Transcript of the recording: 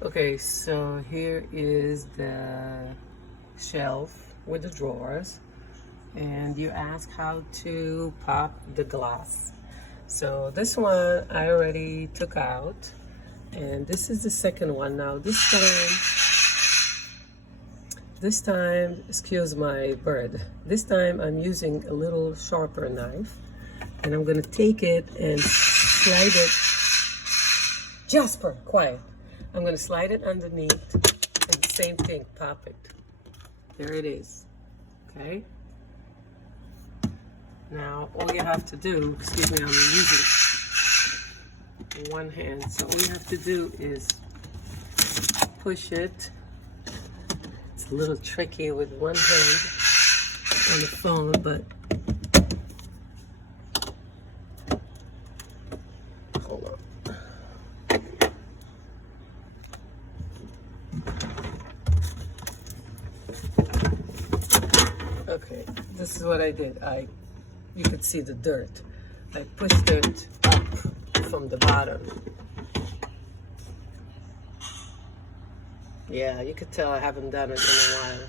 Okay, so here is the shelf with the drawers, and you ask how to pop the glass. So this one I already took out, and this is the second one. Now this time, excuse my bird, this time I'm using a little sharper knife, and I'm gonna take it and slide it. Jasper, quiet. I'm gonna slide it underneath, and the same thing, pop it. There it is, okay? Now, all you have to do, excuse me, I'm using one hand, so all you have to do is push it. It's a little tricky with one hand on the phone, but hold on. Okay, this is what I did. You could see the dirt. I pushed it up from the bottom. Yeah, you could tell I haven't done it in a while.